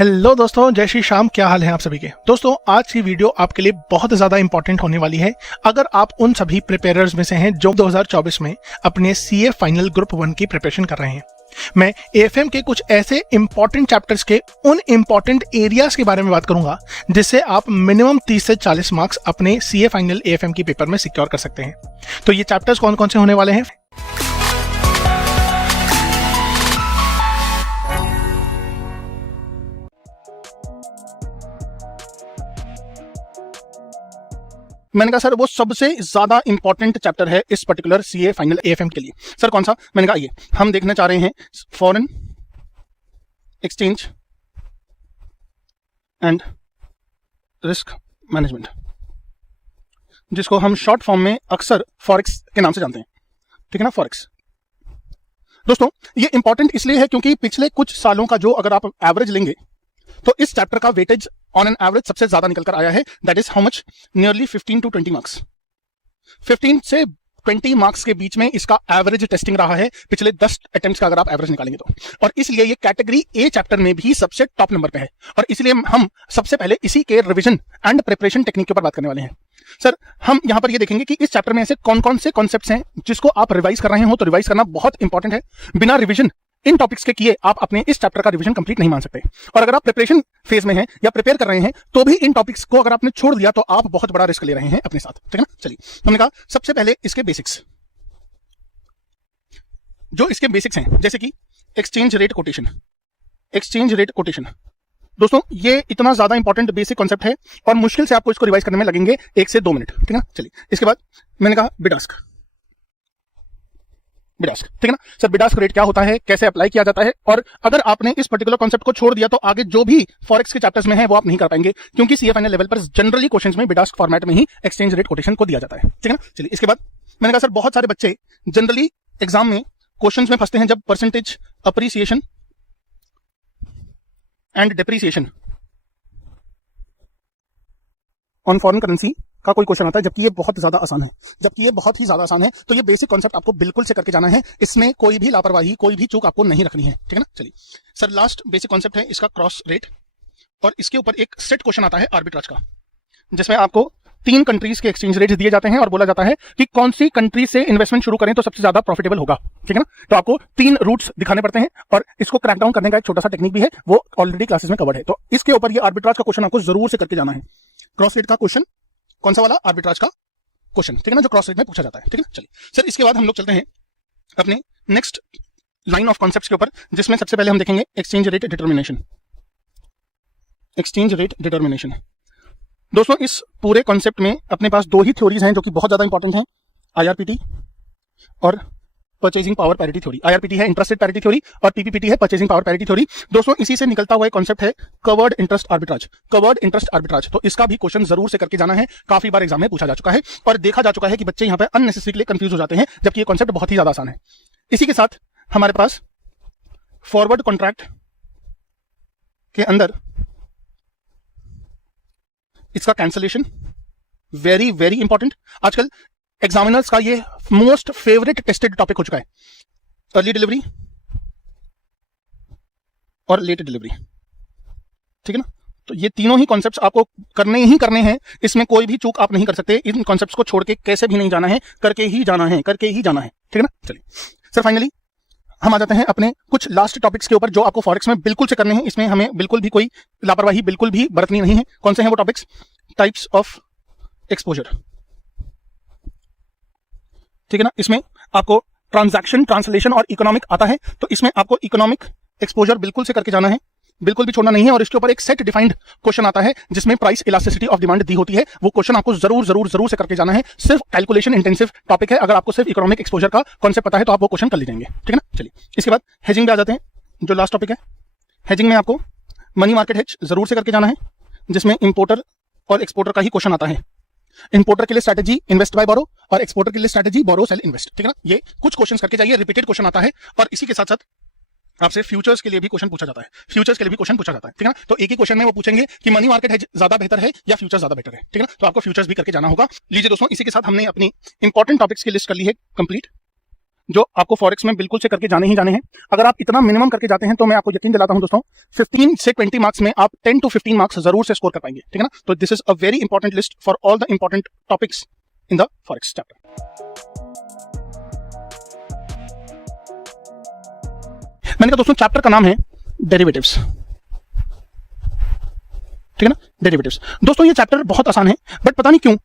Hello दोस्तों, जय श्री श्याम। क्या हाल है आप सभी के। दोस्तों, आज की वीडियो आपके लिए बहुत ज़्यादा इंपॉर्टेंट होने वाली है अगर आप उन सभी प्रिपेयरर्स में से हैं जो 2024 में अपने सीए फाइनल ग्रुप 1 की प्रिपरेशन कर रहे हैं। मैं एएफएम के कुछ ऐसे इंपॉर्टेंट चैप्टर्स के उन इंपॉर्टेंट एरियाज के बारे में बात करूंगा जिससे आप मिनिमम 30 से 40 मार्क्स अपने सीए फाइनल एएफएम की पेपर में सिक्योर कर सकते हैं। तो ये चैप्टर्स कौन कौन से होने वाले हैं? मैंने कहा सर वो सबसे ज्यादा इंपॉर्टेंट चैप्टर है इस पर्टिकुलर सीए फाइनल एएफएम के लिए। सर कौन सा? मैंने कहा ये हम देखने चाह रहे हैं foreign exchange and risk management, जिसको हम शॉर्ट फॉर्म में अक्सर फॉरेक्स के नाम से जानते हैं। ठीक है ना, फॉरेक्स। दोस्तों ये इंपॉर्टेंट इसलिए है क्योंकि पिछले कुछ सालों का जो अगर आप एवरेज लेंगे तो इस चैप्टर का वेटेज ऑन एन एवरेज सबसे ज्यादा निकल कर आया है। That is how much? Nearly 15 to 20 marks. 15 से 20 मार्क्स के बीच में इसका एवरेज टेस्टिंग रहा है पिछले 10 अटेम्प्ट्स का अगर आप एवरेज निकालेंगे तो। और इसलिए ये कैटेगरी ए चैप्टर में भी सबसे टॉप नंबर पे है। और इसलिए हम सबसे पहले इसी के रिवीजन एंड प्रिपरेशन टेक्निक के ऊपर बात करने वाले हैं। सर हम यहां पर ये देखेंगे कि इस चैप्टर में ऐसे कौन कौन से कॉन्सेप्ट्स हैं जिसको आप रिवाइज कर रहे हो, तो रिवाइज करना बहुत इंपॉर्टेंट है। बिना रिवीजन इन टॉपिक्स के किए आप अपने इस चैप्टर का रिवीजन कंप्लीट नहीं मान सकते। और अगर आप प्रिपरेशन फेज में हैं या प्रिपेयर कर रहे हैं तो भी इन टॉपिक्स को अगर आपने छोड़ दिया तो आप बहुत बड़ा रिस्क ले रहे हैं अपने साथ। ठीक है ना। चलिए, हमने कहा सबसे पहले इसके बेसिक्स, जो इसके बेसिक्स हैं, जैसे कि exchange rate quotation. Exchange rate quotation दोस्तों ये इतना ज्यादा इंपॉर्टेंट बेसिक कॉन्सेप्ट है और मुश्किल से आपको इसको रिवाइज करने में लगेंगे 1 से 2 मिनट। ठीक है ना। चलिए, इसके बाद मैंने कहा बिड आस्क। ठीक है ना सर, बिड आस्क रेट क्या होता है, कैसे अप्लाई किया जाता है, और अगर आपने इस पर्टिकुलर कॉन्सेप्ट को छोड़ दिया तो आगे जो भी फॉरेक्स के चैप्टर्स में है वो आप नहीं कर पाएंगे, क्योंकि सीए फाइनल लेवल पर जनरली क्वेश्चंस में बिड आस्क फॉर्मेट में ही एक्सचेंज रेट कोटेशन को दिया जाता है। ठीक है ना। चलिए, इसके बाद मैंने कहा सर बहुत सारे बच्चे जनरली एग्जाम में क्वेश्चंस में फंसते हैं जब percentage appreciation and depreciation on foreign currency का कोई क्वेश्चन आता है, जबकि ये बहुत ज्यादा आसान है। जबकि ये बहुत ही ज्यादा आसान है, तो ये बेसिक कॉन्सेप्ट आपको बिल्कुल से करके जाना है। इसमें कोई भी लापरवाही, कोई भी चूक आपको नहीं रखनी है। ठीक है ना। चलिए सर, लास्ट बेसिक कॉन्सेप्ट है इसका क्रॉस रेट, और इसके ऊपर एक सेट क्वेश्चन आता है आर्बिट्राज का, जिसमें आपको 3 कंट्रीज के एक्सचेंज रेट दिए जाते हैं और बोला जाता है कि कौन सी कंट्री से इन्वेस्टमेंट शुरू करें तो सबसे ज्यादा प्रॉफिटेबल होगा। ठीक है ना। तो आपको 3 रूट्स दिखाने पड़ते हैं और इसको क्रैक डाउन करने का एक छोटा सा टेक्निक भी है, वो ऑलरेडी क्लासेस में कवर्ड है। तो इसके ऊपर ये आर्बिट्राज का क्वेश्चन आपको जरूर से करके जाना है। क्रॉस रेट का क्वेश्चन कौन सा वाला? आर्बिट्राज का क्वेश्चन। ठीक है ना, जो क्रॉस रेट में पूछा जाता है। ठीक है ना। चलिए सर, इसके बाद हम लोग चलते हैं अपने नेक्स्ट लाइन ऑफ कॉन्सेप्ट्स के ऊपर, जिसमें सबसे पहले हम देखेंगे exchange rate determination. Exchange rate determination दोस्तों, इस पूरे कॉन्सेप्ट में अपने पास 2 ही थ्योरीज हैं जो कि बहुत ज्यादा इंपॉर्टेंट हैं, आईआरपीटी और परचेजिंग पावर पैरिटी थ्योरी। आईआरपीटी है इंटरेस्ट रेट पैरिटी थ्योरी और पीपीपीटी है परचेजिंग पावर पैरिटी थ्योरी। दोस्तों इसी से निकलता हुआ एक कॉन्सेप्ट है covered interest arbitrage. Covered interest arbitrage, तो इसका भी क्वेश्चन जरूर से करके जाना है। काफी बार एग्जाम में पूछा जा चुका है और देखा जा चुका है कि बच्चे यहाँ पे अननेसेसरीली कंफ्यूज हो जाते हैं, जबकि ये कॉन्सेप्ट बहुत ही ज्यादा आसान है। इसी के साथ हमारे पास फॉरवर्ड कॉन्ट्रैक्ट के अंदर इसका कैंसलेशन, वेरी वेरी इंपॉर्टेंट। आजकल एग्जामिनर्स का ये मोस्ट फेवरेट टेस्टेड टॉपिक हो चुका है, अर्ली डिलीवरी और लेट डिलीवरी। ठीक है ना। तो ये तीनों ही कॉन्सेप्ट्स आपको करने ही करने हैं, इसमें कोई भी चूक आप नहीं कर सकते। इन कॉन्सेप्ट्स को छोड़ के कैसे भी नहीं जाना है, करके ही जाना है, करके ही जाना है। ठीक है ना। चलिए सर, फाइनली हम आ जाते हैं अपने कुछ लास्ट टॉपिक्स के ऊपर जो आपको फॉरेक्स में बिल्कुल से करने हैं। इसमें हमें बिल्कुल भी कोई लापरवाही बिल्कुल भी बरतनी नहीं है। कौन से हैं वो टॉपिक्स? Types of exposure. ठीक है ना। इसमें आपको ट्रांजैक्शन, ट्रांसलेशन और इकोनॉमिक आता है, तो इसमें आपको इकोनॉमिक एक्सपोजर बिल्कुल से करके जाना है, बिल्कुल भी छोड़ना नहीं है। और इसके ऊपर एक सेट डिफाइंड क्वेश्चन आता है जिसमें प्राइस इलास्टिसिटी ऑफ डिमांड दी होती है, वो क्वेश्चन आपको जरूर जरूर जरूर से करके जाना है। सिर्फ कैलकुलेशन इंटेंसिव टॉपिक है, अगर आपको सिर्फ इकोनॉमिक एक्सपोजर का कॉन्सेप्ट पता है तो आप वो क्वेश्चन कर लीजिए। ठीक है ना। चलिए, इसके बाद हेजिंग पे आ जाते हैं, जो लास्ट टॉपिक है। हेजिंग में आपको मनी मार्केट हेज जरूर से करके जाना है, जिसमें इंपोर्टर और एक्सपोर्टर का ही क्वेश्चन आता है। इंपोर्टर के लिए स्ट्रेटजी इन्वेस्ट बाय बोरो और एक्सपोर्टर के लिए स्ट्रेटजी बोरो सेल इन्वेस्ट। ठीक है ना। ये कुछ क्वेश्चंस करके जाइए, रिपीटेड क्वेश्चन आता है। और इसी के साथ साथ आपसे फ्यूचर्स के लिए भी क्वेश्चन पूछा जाता है। फ्यूचर्स के लिए भी क्वेश्चन पूछा जाता है। ठीक है ना। तो एक ही क्वेश्चन में वो पूछेंगे कि मनी मार्केट हेज ज्यादा बेहतर है या फ्यूचर ज्यादा बेहतर है। ठीक है ना। तो आपको फ्यूचर्स भी करके जाना होगा। लीजिए दोस्तों, इसी के साथ हमने अपनी इंपॉर्टेंट टॉपिक्स की लिस्ट कर ली है कंप्लीट। जो आपको फॉरेक्स में बिल्कुल से करके जाने ही जाने हैं। अगर आप इतना मिनिमम करके जाते हैं तो मैं आपको यकीन दिलाता हूं दोस्तों 15 से 20 मार्क्स में आप 10 to 15 मार्क्स जरूर से स्कोर कर पाएंगे, ठीक है ना। तो this is a very important list for all the important topics in the forex chapter. मैंने कहा दोस्तों चैप्टर का नाम है डेरिवेटिव्स, ठीक है ना, डेरिवेटिव्स। दोस्तों ये चैप्टर बहुत आसान है, बट पता नहीं क्यों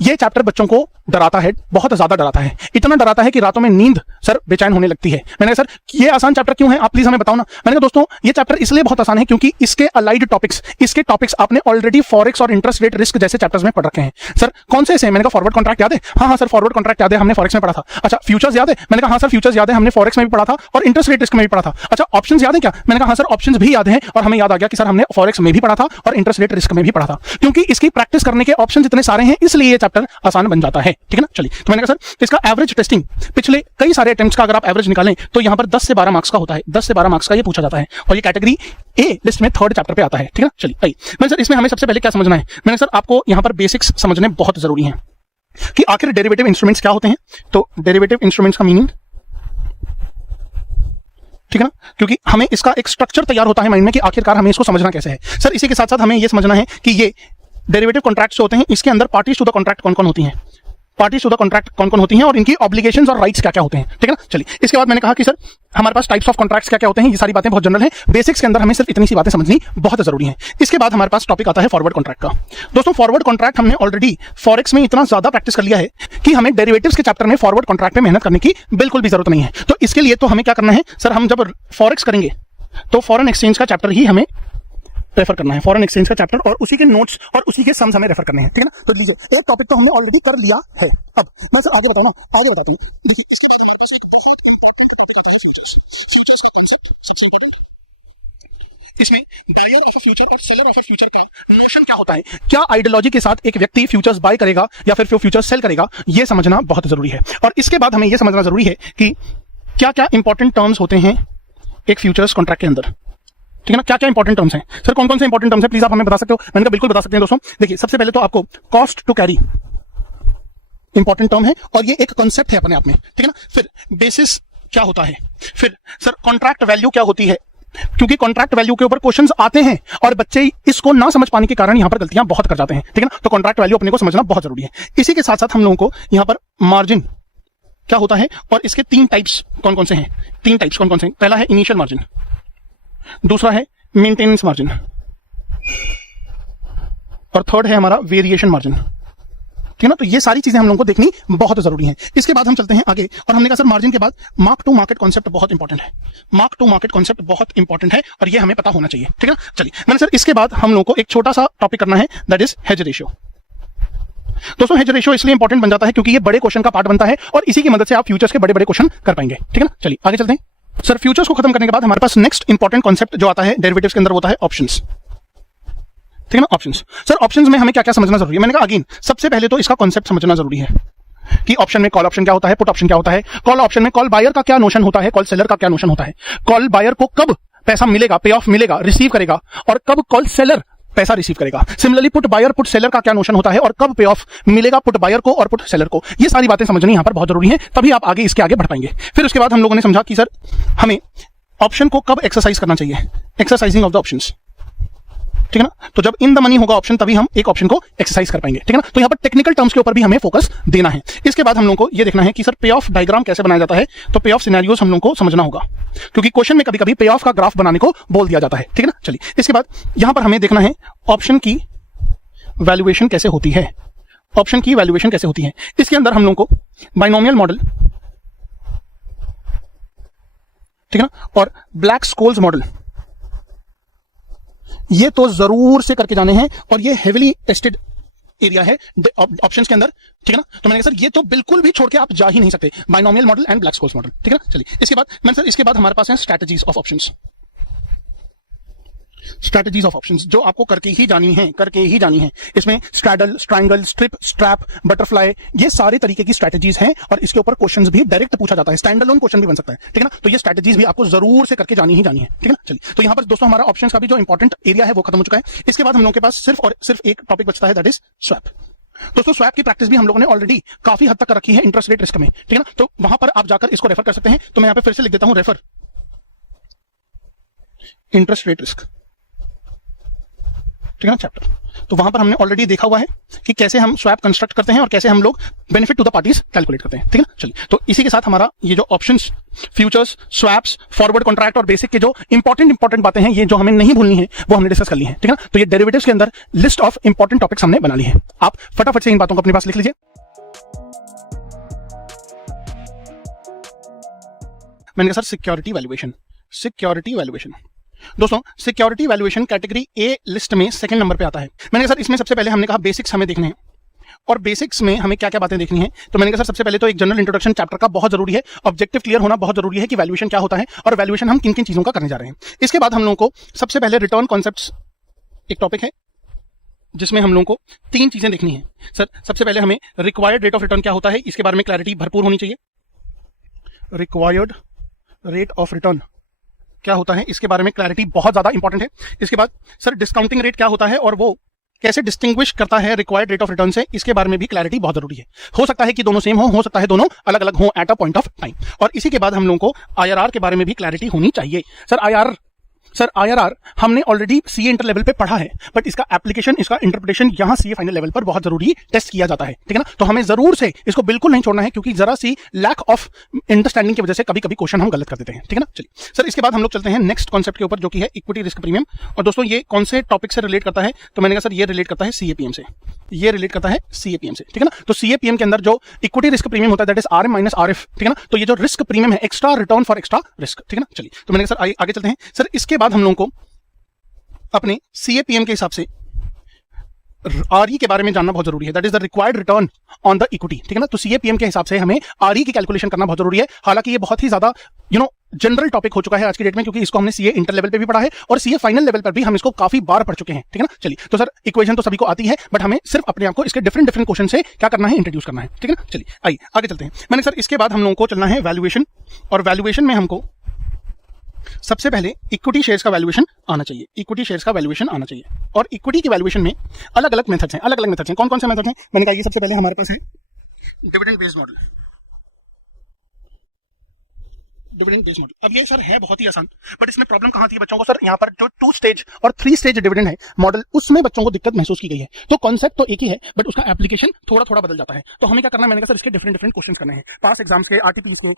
ये चैप्टर बच्चों को डराता है, बहुत ज्यादा डराता है। इतना डराता है कि रातों में नींद सर बेचैन होने लगती है। मैंने कहा सर ये आसान चैप्टर क्यों है, आप प्लीज हमें बताओ ना। मैंने कहा दोस्तों ये चैप्टर इसलिए बहुत आसान है क्योंकि इसके अलाइड टॉपिक्स, इसके टॉपिक्स आपने ऑलरेडी फॉरेक्स और इंटरेस्ट रेट रिस्क जैसे चैप्टर्स में पढ़ रखे हैं। सर कौन से हैं? मैंने कहा फॉरवर्ड कॉन्ट्रैक्ट याद है? हाँ सर फॉरवर्ड कॉन्ट्रैक्ट याद है, हमने फॉरेक्स में पढ़ा था। अच्छा फ्यूचर्स याद है? मैंने कहा हाँ सर फ्यूचर्स याद है, हमने फॉरेक्स में भी पढ़ा था और इंटरेस्ट रेट रिस्क में भी पढ़ा था। अच्छा ऑप्शंस याद है क्या? मैंने कहा हाँ सर ऑप्शंस भी याद है और हमें याद आ गया कि सर हमने फॉरेक्स में भी पढ़ा था और इंटरेस्ट रेट रिस्क में भी पढ़ा था। क्योंकि इसकी प्रैक्टिस करने के ऑप्शंस इतने सारे हैं इसलिए ये चैप्टर आसान बन जाता है, ठीक है ना। चलिए तो मैंने कहा सर इसका एवरेज टेस्टिंग पिछले कई सारे अटेम्प्ट्स का अगर आप एवरेज निकालें तो यहां पर 10 से 12 मार्क्स का होता है, 10 से 12 मार्क्स का ये पूछा जाता है और ये कैटेगरी ए लिस्ट में थर्ड चैप्टर पे आता है, ठीक है ना। चलिए आइए मैंने सर इसमें हमें सबसे पहले क्या समझना है। मैंने सर आपको यहां पर बेसिक्स समझने बहुत जरूरी है कि आखिर डेरिवेटिव इंस्ट्रूमेंट्स क्या होते हैं। तो डेरिवेटिव इंस्ट्रूमेंट्स का मीनिंग, ठीक है ना, क्योंकि हमें इसका एक स्ट्रक्चर तैयार होता है माइंड में कि आखिरकार हमें इसको समझना कैसे है। सर इसी के साथ साथ हमें यह समझना है कि ये डेरिवेटिव कॉन्ट्रैक्ट्स होते हैं, इसके अंदर पार्टीज टू द कॉन्ट्रैक्ट कौन कौन होती हैं, पार्टीज टू द कॉन्ट्रैक्ट कौन कौन होती हैं और इनकी ऑब्लिगेशंस और राइट्स क्या क्या होते हैं, ठीक है ना। चलिए इसके बाद मैंने कहा कि सर हमारे पास टाइप्स ऑफ कॉन्ट्रैक्ट्स क्या क्या होते हैं, ये सारी बातें बहुत जनरल हैं, बेसिक्स के अंदर हमें सिर्फ इतनी सी बातें समझनी बहुत जरूरी है। इसके बाद हमारे पास टॉपिक आता है फॉरवर्ड कॉन्ट्रैक्ट का। दोस्तों फॉरवर्ड कॉन्ट्रैक्ट हमने ऑलरेडी फॉरेक्स में इतना ज्यादा प्रैक्टिस कर लिया है कि हमें डेरिवेटिव्स के चैप्टर में फॉरवर्ड कॉन्ट्रैक्ट पे मेहनत करने की बिल्कुल भी जरूरत नहीं है। तो इसके लिए तो हमें क्या करना है सर, हम जब फॉरेक्स करेंगे तो फॉरेन एक्सचेंज का चैप्टर ही हमें रेफर करना है, फॉरेन एक्सचेंज का चैप्टर और उसी के नोट्स और उसी के सम्स हमें रेफर करने हैं, ठीक है ना। तो लीजिए एक टॉपिक तो हमने ऑलरेडी कर लिया है, अब मैं सर आगे बताऊं ना, आगे बताता हूं। देखिए इसके बाद हमारे पास एक बहुत इंपॉर्टेंट टॉपिक आता है फ्यूचर्स। फ्यूचर्स का कांसेप्ट सबसे इंपॉर्टेंट, इसमें बायर ऑफ अ फ्यूचर और सेलर ऑफ अ फ्यूचर का नोशन क्या होता है, क्या आइडियोलॉजी के साथ एक व्यक्ति फ्यूचर्स बाय करेगा या फिर फ्यूचर्स सेल करेगा, ये समझना बहुत जरूरी है। और इसके बाद हमें यह समझना जरूरी है कि क्या क्या इंपॉर्टेंट टर्म्स होते हैं एक फ्यूचर्स कॉन्ट्रैक्ट के अंदर, ठीक है ना। क्या क्या इंपॉर्टेंट टर्म्स हैं सर, कौन कौन से इंपॉर्टेंट टर्म्स हैं, प्लीज आप हमें बता सकते हो। मैंने कहा बिल्कुल बता सकते हैं दोस्तों। देखिए सबसे पहले तो आपको cost to carry important term है और ये एक कॉन्सेप्ट है अपने आप में, ठीक है ना। फिर बेसिस क्या होता है, फिर सर कॉन्ट्रैक्ट वैल्यू क्या होती है, क्योंकि कॉन्ट्रैक्ट वैल्यू के ऊपर क्वेश्चंस आते हैं और बच्चे इसको ना समझ पाने के कारण यहां पर गलतियां बहुत कर जाते हैं, ठीक है ना। तो कॉन्ट्रैक्ट वैल्यू अपने को समझना बहुत जरूरी है। इसी के साथ साथ हम लोगों को यहां पर मार्जिन क्या होता है और इसके तीन टाइप्स कौन कौन से हैं, तीन टाइप्स कौन कौन से हैं। पहला है इनिशियल मार्जिन, दूसरा है मेंटेनेंस मार्जिन और थर्ड है हमारा वेरिएशन मार्जिन, ठीक है ना। तो ये सारी चीजें हम लोगों को देखनी बहुत जरूरी हैं। इसके बाद हम चलते हैं आगे और हमने कहा सर मार्जिन के बाद मार्क टू मार्केट कॉन्सेप्ट बहुत इंपॉर्टेंट है, मार्क टू मार्केट कॉन्सेप्ट बहुत इंपॉर्टेंट है और ये हमें पता होना चाहिए, ठीक है ना। चलिए मैंने सर इसके बाद हम लोगों को एक छोटा सा टॉपिक करना है, दैट इज हेज रेशियो। दोस्तों हेज रेशियो इसलिए इंपॉर्टेंट बन जाता है क्योंकि ये बड़े क्वेश्चन का पार्ट बनता है और इसी की मदद से आप फ्यूचर्स के बड़े बड़े क्वेश्चन कर पाएंगे, ठीक है ना। चलिए आगे चलते हैं। सर फ्यूचर्स को खत्म करने के बाद हमारे पास नेक्स्ट इंपॉर्टेंट कॉन्सेप्ट जो आता है डेरिवेटिव्स के अंदर होता है ऑप्शंस, ठीक है ना। ऑप्शंस, सर ऑप्शंस में हमें क्या क्या समझना जरूरी है। मैंने कहा अगेन सबसे पहले तो इसका कॉन्सेप्ट समझना जरूरी है कि ऑप्शन में कॉल ऑप्शन क्या होता है, पुट ऑप्शन क्या होता है। कॉल ऑप्शन में कॉल बायर का क्या नोशन होता है, कॉल सेलर का क्या नोशन होता है। कॉल बायर को कब पैसा मिलेगा, पे ऑफ मिलेगा, रिसीव करेगा और कब कॉल सेलर पैसा रिसीव करेगा। Similarly put buyer put seller का क्या नोशन होता है और कब पे ऑफ मिलेगा पुट बायर को और पुट सेलर को। ये सारी बातें समझनी यहां पर बहुत जरूरी है, तभी आप आगे इसके आगे बढ़ पाएंगे। फिर उसके बाद हम लोगों ने समझा कि सर हमें ऑप्शन को कब एक्सरसाइज करना चाहिए, एक्सरसाइजिंग ऑफ द ऑप्शंस, ठीक है ना। तो जब इन द मनी होगा ऑप्शन तभी हम एक ऑप्शन को एक्सरसाइज कर पाएंगे, ठीक है ना। तो यहां पर टेक्निकल टर्म्स के ऊपर भी हमें फोकस देना है। इसके बाद हम लोगों को यह देखना है कि सर पे ऑफ डायग्राम कैसे बनाया जाता है, तो पे ऑफ सिनेरियोस हम लोगों को समझना होगा क्योंकि क्वेश्चन में कभी कभी पे ऑफ का ग्राफ बनाने को बोल दिया जाता है, ठीक है ना। चलिए इसके बाद यहां पर हमें देखना है ऑप्शन की वैल्यूएशन कैसे होती है, ऑप्शन की वैल्यूएशन कैसे होती है। इसके अंदर हम लोगों को बाइनोमियल मॉडल, ठीक है ना, और ब्लैक स्कोल्स मॉडल ये तो जरूर से करके जाने हैं और ये हेवीली टेस्टेड एरिया है ऑप्शंस के अंदर, ठीक है ना। तो मैंने कहा सर ये तो बिल्कुल भी छोड़ के आप जा ही नहीं सकते, binomial model and Black Scholes model, ठीक है ना। चलिए इसके बाद मैंने सर इसके बाद हमारे पास है strategies of options, strategies of options जो आपको करके ही जानी है, करके ही जानी है। इसमें straddle, strangle, strip, strap, butterfly, ये सारे तरीके की स्ट्रैटेजीज हैं और इसके ऊपर क्वेश्चंस भी डायरेक्ट पूछा जाता है, स्टैंड अलोन क्वेश्चन भी बन सकता है, ठीक है ना। तो ये स्ट्रैटेजीज भी आपको जरूर से करके जानी ही जानी है, ठीक है ना। चलिए तो यहाँ पर दोस्तों हमारा ऑप्शंस का भी जो इंपॉर्टेंट एरिया है वो खत्म हो चुका है। इसके बाद हम लोगों के पास सिर्फ और सिर्फ एक टॉपिक बचता है, दैट इज स्वैप। दोस्तों स्वैप की प्रैक्टिस भी हम लोगों ने ऑलरेडी काफी हद तक कर रखी है इंटरेस्ट रेट रिस्क में, ठीक है ना। तो वहां पर आप जाकर इसको रेफर कर सकते हैं। तो मैं यहां पे फिर से लिख देता हूं रेफर इंटरेस्ट रेट रिस्क, ठीक है ना, चैप्टर। तो वहां पर हमने ऑलरेडी देखा हुआ है कि कैसे हम स्वैप कंस्ट्रक्ट करते हैं और कैसे हम लोग benefit to the parties calculate करते हैं, ठीक है ना। चलिए, तो इसी के साथ हमारा ये जो options, futures, swaps, forward contract और बेसिक के जो इंपॉर्टेंट बातें हैं, ये जो हमें नहीं भूलनी है वो हमने डिस्कस कर ली है, ठीक है ना। तो ये डेरिवेटिव्स के अंदर लिस्ट ऑफ इंपॉर्टेंट टॉपिक्स हमने बना ली है। आप फटाफट से इन बातों को अपने पास लिख लीजिए। मैंने कहा सर सिक्योरिटी वैल्यूएशन। दोस्तों security valuation category A list में सेकंड नंबर पे आता है। मैंने कहा सर इसमें सबसे पहले हमने कहा बेसिक्स हमें देखने हैं, और बेसिक्स में हमें क्या क्या बातें देखनी है। तो मैंने कहा सर सबसे पहले तो एक जनरल इंट्रोडक्शन चैप्टर का बहुत जरूरी है, ऑब्जेक्टिव क्लियर होना बहुत जरूरी है कि वैल्यूएशन क्या होता है और वैल्यूएशन हम किन किन चीजों का करने जा रहे हैं। इसके बाद हम लोगों को सबसे पहले रिटर्न कॉन्सेप्ट्स एक टॉपिक है जिसमें हम लोगों को 3 चीजें देखनी है। सर सबसे पहले हमें रिक्वायर्ड रेट ऑफ रिटर्न क्या होता है, इसके बारे में क्लैरिटी भरपूर होनी चाहिए। रिक्वायर्ड रेट ऑफ रिटर्न क्या होता है, इसके बारे में क्लैरिटी बहुत ज्यादा इंपॉर्टेंट है। इसके बाद सर डिस्काउंटिंग रेट क्या होता है और वो कैसे डिस्टिंग्विश करता है रिक्वायर्ड रेट ऑफ रिटर्न से, इसके बारे में भी क्लैरिटी बहुत जरूरी है। हो सकता है कि दोनों सेम हो सकता है दोनों अलग अलग हो at a point of time. और इसी के बाद हम लोगों को आईआरआर के बारे में भी क्लैरिटी होनी चाहिए। सर आईआरआर हमने ऑलरेडी सीए इंटर लेवल पे पढ़ा है, बट इसका एप्लीकेशन, इसका इंटरप्रिटेशन यहाँ सीए फाइनल लेवल पर बहुत जरूरी टेस्ट किया जाता है, ठीक है ना। तो हमें जरूर से इसको बिल्कुल नहीं छोड़ना है, क्योंकि जरा सी लैक ऑफ अंडरस्टैंडिंग की वजह से कभी कभी क्वेश्चन हम गलत कर देते हैं, ठीक है ना। चलिए सर इसके बाद हम लोग चलते हैं नेक्स्ट कॉन्सेप्ट के ऊपर, जो कि है इक्विटी रिस्क प्रीमियम। और दोस्तों ये कौन से टॉपिक से रिलेट करता है, तो मैंने कहा सर ये रिलेट करता है सीएपीएम से, ठीक है ना। तो सीएपीएम के अंदर जो इक्विटी रिस्क प्रीमियम होता है that is RM minus RF, ठीक है ना। तो ये जो रिस्क प्रीमियम है, extra return for extra risk, ठीक है ना। चलिए तो मैंने कहा सर आगे चलते हैं। सर इसके बाद हम लोगों को अपने सीएपीएम के हिसाब से आरई के बारे में जानना बहुत जरूरी है, that is the required return on the equity, ठीक है ना। तो सीएपीएम के हिसाब से हमें आरई की कैलकुलेशन करना बहुत जरूरी है। हालांकि ये बहुत ही ज्यादा जनरल टॉपिक हो चुका है आज की डेट में, क्योंकि इसको हमने सीए इंटर लेवल पे भी पढ़ा है और सीए फाइनल लेवल पर भी हम इसको काफी बार पढ़ चुके हैं, ठीक है ना। चलिए तो सर इक्वेशन तो सभी को आती है, बट हमें सिर्फ अपने आप को इसके डिफरेंट क्वेश्चन से क्या करना है, इंट्रोड्यूस करना है, ठीक है ना। चलिए आइए आगे चलते हैं। मैंने सर इसके बाद हम लोगों को चलना है वैल्यूएशन, और वैल्यूएशन में हमको सबसे पहले इक्विटी शेयर्स का वैल्यूएशन आना चाहिए, और इक्विटी की वैल्यूएशन में अलग अलग मेथड्स हैं। कौन कौन से मेथड हैं, मैंने कहा ये सबसे पहले हमारे पास है डिविडेंड बेस्ड मॉडल। अब ये सर है बहुत ही आसान, बट इसमें प्रॉब्लम कहां थी बच्चों को, सर यहाँ पर जो 2 स्टेज और 3 स्टेज डिविडेंड है मॉडल, उसमें बच्चों को दिक्कत महसूस की गई है। तो कॉन्सेप्ट तो एक ही है, बट उसका एप्लीकेशन थोड़ा बदल जाता है। तो हमें क्या करना है, मैंने कहा सर इसके डिफरेंट क्वेश्चन करने हैं, पास एग्जाम्स के, आरटीपीएस के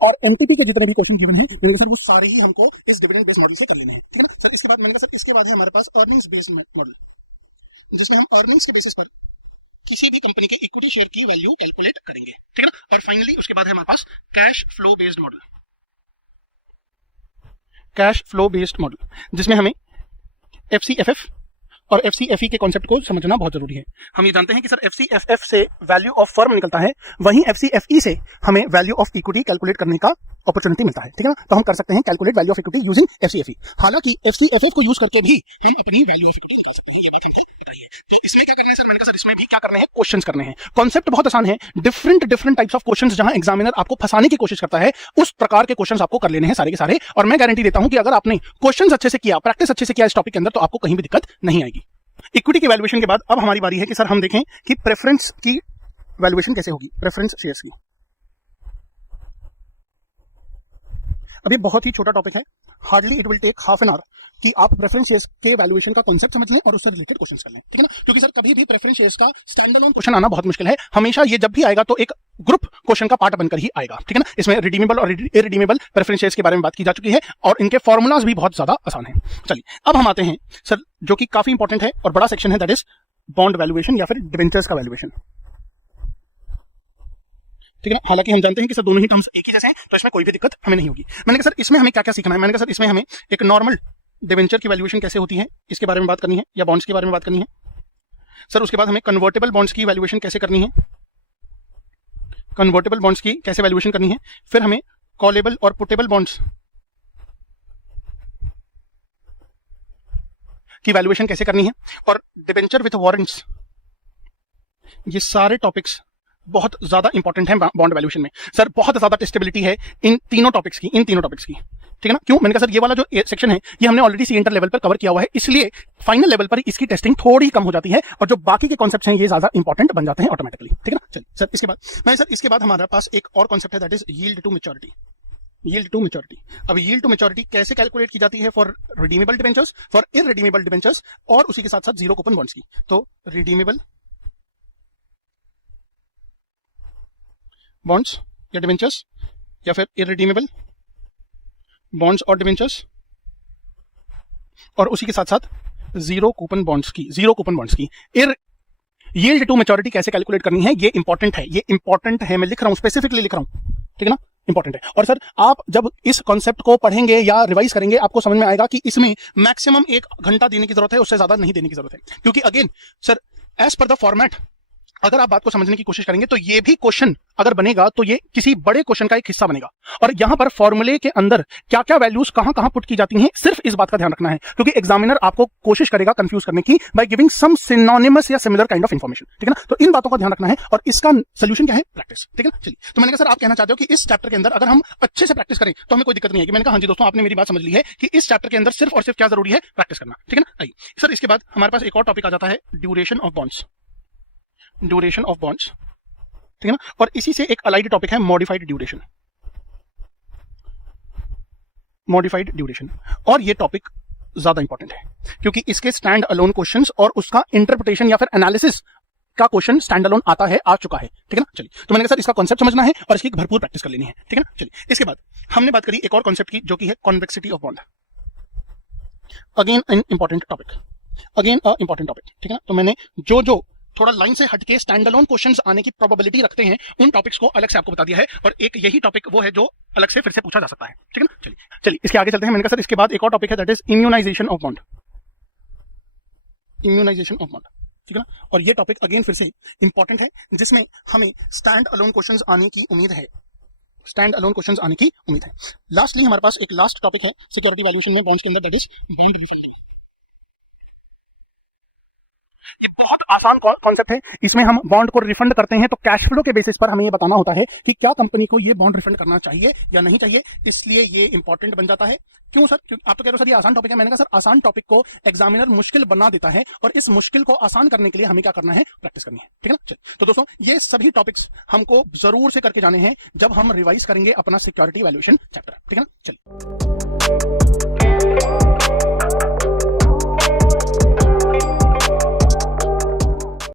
और एमटीपी के जितने भी क्वेश्चन गिवन हैं सर वो सारे ही हमको इस डिविडेंड बेस्ड मॉडल से कर लेने हैं, ठीक है ना। सर इसके बाद मैंने कहा सर इसके बाद है हमारे पास अर्निंग्स बेस्ड मॉडल, जिसमें हम अर्निंग्स के बेसिस पर किसी भी कंपनी के इक्विटी शेयर की वैल्यू कैलकुलेट करेंगे, ठीक है ना। और फाइनली उसके बाद है हमारे पास कैश फ्लो बेस्ड मॉडल, जिसमें हमें एफसीएफएफ और एफसीएफई के कॉन्सेप्ट को समझना बहुत जरूरी है। हम ये जानते हैं कि सर एफसीएफएफ से वैल्यू ऑफ फर्म निकलता है, वहीं एफसीएफई से हमें वैल्यू ऑफ इक्विटी कैलकुलेट करने का अपॉर्चुनिटी मिलता है, ठीक है ना। तो हम कर सकते हैं calculate value of equity using FCFE. हालांकि एफसीएफएफ को यूज करके भी हम अपनी वैल्यू ऑफ इक्विटी निकाल सकते हैं, ये बात हमको बताइए। तो इसमें क्या करना है सर, मैंने कहा सर इसमें भी क्या करना है, क्वेश्चंस करने हैं। कॉन्सेप्ट बहुत आसान है, डिफरेंट टाइप्स ऑफ क्वेश्चंस जहां एग्जामिनर आपको फंसाने की कोशिश करता है, उस प्रकार के क्वेश्चंस आपको कर लेने हैं सारे के सारे। और मैं गारंटी देता हूं कि अगर आपने क्वेश्चंस अच्छे से किया, प्रैक्टिस अच्छे से किया इस टॉपिक के अंदर, तो आपको कहीं भी दिक्कत नहीं आएगी। इक्विटी की वैल्यूएशन के बाद अब हमारी बारी है कि सर हम देखें कि प्रेफरेंस की वैल्यूएशन कैसे होगी, प्रेफरेंस शेयर्स की। अब ये बहुत ही छोटा टॉपिक है, hardly it will take half an hour कि आप प्रेफरेंस शेयर्स के वैल्यूएशन का कॉन्सेप्ट समझ लें और उससे रिलेटेड क्वेश्चंस कर लें, ठीक है ना। क्योंकि सर कभी भी प्रेफरेंस शेयर्स का स्टैंड अलोन क्वेश्चन आना बहुत मुश्किल है, हमेशा ये जब भी आएगा तो एक ग्रुप क्वेश्चन का पार्ट बनकर ही आएगा, ठीक है ना। इसमें रिडीमेबल और इरिडीमेबल प्रेफरेंस शेयर्स के बारे में बात की जा चुकी है और इनके फॉर्मूलाज भी बहुत ज्यादा आसान है। चलिए अब हम आते हैं सर जो कि काफी इंपॉर्टेंट है और बड़ा सेक्शन है, दैट इज बॉन्ड वैल्यूएशन या फिर डिबेंचर्स का वैल्यूएशन, ठीक है ना। हालांकि हम जानते हैं कि सर दोनों ही टर्म्स एक ही जैसे हैं, तो इसमें कोई भी दिक्कत हमें नहीं होगी। मैंने कहा सर इसमें हमें क्या क्या सीखना है, मैंने कहा सर इसमें हमें एक नॉर्मल डिबेंचर की वैल्यूएशन कैसे होती है इसके बारे में बात करनी है, या बॉन्ड्स के बारे में बात करनी है। सर उसके बाद हमें कन्वर्टेबल बॉन्ड्स की वैल्यूएशन कैसे करनी है, कन्वर्टेबल बॉन्ड्स की कैसे वैल्यूएशन करनी है। फिर हमें कॉलेबल और पुटेबल बॉन्ड्स की वैल्यूएशन कैसे करनी है, और डिबेंचर विथ वारंट्स, ये सारे टॉपिक्स बहुत ज्यादा इंपॉर्टेंट है बॉन्ड वैल्यूएशन में। सर बहुत ज्यादा टेस्टेबिलिटी है इन तीनों टॉपिक्स की, ठीक है ना। क्यों, मैंने कहा सर ये वाला जो सेक्शन है ये हमने ऑलरेडी सी इंटर लेवल पर कवर किया हुआ है, इसलिए फाइनल लेवल पर इसकी टेस्टिंग थोड़ी कम हो जाती है और जो बाकी के कॉन्सेप्ट्स हैं ये ज्यादा इंपॉर्टेंट बन जाते हैं ऑटोमेटिकली, ठीक है ना। चलिए सर इसके बाद हमारे पास एक और कॉन्सेप्ट है that is yield to maturity. Yield to maturity. अब यील्ड टू मैच्योरिटी कैसे कैलकुलेट की जाती है for redeemable debentures, for irredeemable debentures और उसी के साथ साथ जीरो कूपन बॉन्ड्स की। तो रिडीमेबल बॉन्ड्स या डिबेंचर्स या फिर इररिडीमेबल बॉन्ड्स और डिबेंचर्स और उसी के साथ साथ जीरो कूपन बॉन्ड्स की यील्ड टू मैच्योरिटी कैसे कैलकुलेट करनी है, ये इंपॉर्टेंट है, मैं लिख रहा हूं, स्पेसिफिकली लिख रहा हूं, ठीक है ना, इंपॉर्टेंट है। और सर आप जब इस कॉन्सेप्ट को पढ़ेंगे या रिवाइज करेंगे आपको समझ में आएगा कि इसमें मैक्सिमम 1 घंटा देने की जरूरत है, उससे ज्यादा नहीं देने की जरूरत है। क्योंकि again sir as per the format अगर आप बात को समझने की कोशिश करेंगे तो ये भी क्वेश्चन अगर बनेगा तो ये किसी बड़े क्वेश्चन का एक हिस्सा बनेगा। और यहां पर फॉर्मूले के अंदर क्या क्या वैल्यूज कहां कहां पुट की जाती हैं, सिर्फ इस बात का ध्यान रखना है, क्योंकि एग्जामिनर आपको कोशिश करेगा कंफ्यूज करने की बाय गिविंग सम सिनोनिमस या सिमिलर काइंड ऑफ इंफॉर्मेशन, ठीक है ना। तो इन बातों का ध्यान रखना है और इसका सोल्यूशन क्या है, प्रैक्टिस, ठीक है ना। चलिए तो मैंने कहा सर आप कहना चाहते हो कि इस चैप्टर के अंदर अगर हम अच्छे से प्रैक्टिस करें तो हमें कोई दिक्कत नहीं है। मैंने कहा हाँ जी दोस्तों आपने मेरी बात समझ ली है कि इस चैप्टर के अंदर सिर्फ और सिर्फ क्या जरूरी है, प्रैक्टिस करना, ठीक है ना। आइए सर इसके बाद हमारे पास एक और टॉपिक आ जाता है ड्यूरेशन ऑफ बॉन्ड्स, ठीक है ना। और इसी से एक अलाइड टॉपिक है मॉडिफाइड ड्यूरेशन। और ये टॉपिक ज्यादा इंपॉर्टेंट है क्योंकि इसके स्टैंड अलोन क्वेश्चंस और उसका इंटरप्रिटेशन या फिर एनालिसिस का क्वेश्चन स्टैंड अलोन आ चुका है, ठीक है ना। चलिए तो मैंने कहा सर इसका कॉन्सेप्ट समझना है और इसकी भरपूर प्रैक्टिस कर लेनी है, ठीक है ना। चलिए इसके बाद हमने बात करी एक और कॉन्सेप्ट की जो कि है convexity of bond. Again an important topic, ठीक है ना। तो मैंने जो थोड़ा लाइन से हटके स्टैंड अलोन क्वेश्चंस आने की प्रोबेबिलिटी रखते हैं उन टॉपिक्स को अलग से आपको बता दिया है और एक यही टॉपिक वो है जो अलग से फिर से पूछा जा सकता है, ठीक है ना। चलिए इसके आगे चलते हैं। मैंने कहा सर इसके बाद एक और टॉपिक है that is immunization of bond, ठीक है ना। और ये टॉपिक अगेन फिर से इंपॉर्टेंट है जिसमें हमें स्टैंड अलोन क्वेश्चंस आने की उम्मीद है। लास्टली हमारे पास एक लास्ट टॉपिक है सिक्योरिटी वैल्यूएशन में बॉन्ड्स के अंदर, दैट इज बॉन्ड रिफंड। ये बहुत आसान कॉन्सेप्ट है, इसमें हम बॉन्ड को रिफंड करते हैं तो कैश फ्लो के बेसिस पर हमें ये बताना होता है कि क्या कंपनी को ये बॉन्ड रिफंड करना चाहिए या नहीं चाहिए, इसलिए ये इंपॉर्टेंट बन जाता है। क्यों सर, आप तो कह रहे हो सर ये आसान टॉपिक है। मैंने कहा सर आसान टॉपिक को एग्जामिनर मुश्किल बना देता है और इस मुश्किल को आसान करने के लिए हमें क्या करना है, प्रैक्टिस करनी है, ठीक है ना। चलिए तो दोस्तों ये सभी टॉपिक्स हमको जरूर से करके जाने हैं जब हम रिवाइज करेंगे अपना सिक्योरिटी वैल्यूएशन चैप्टर, ठीक है ना। चलिए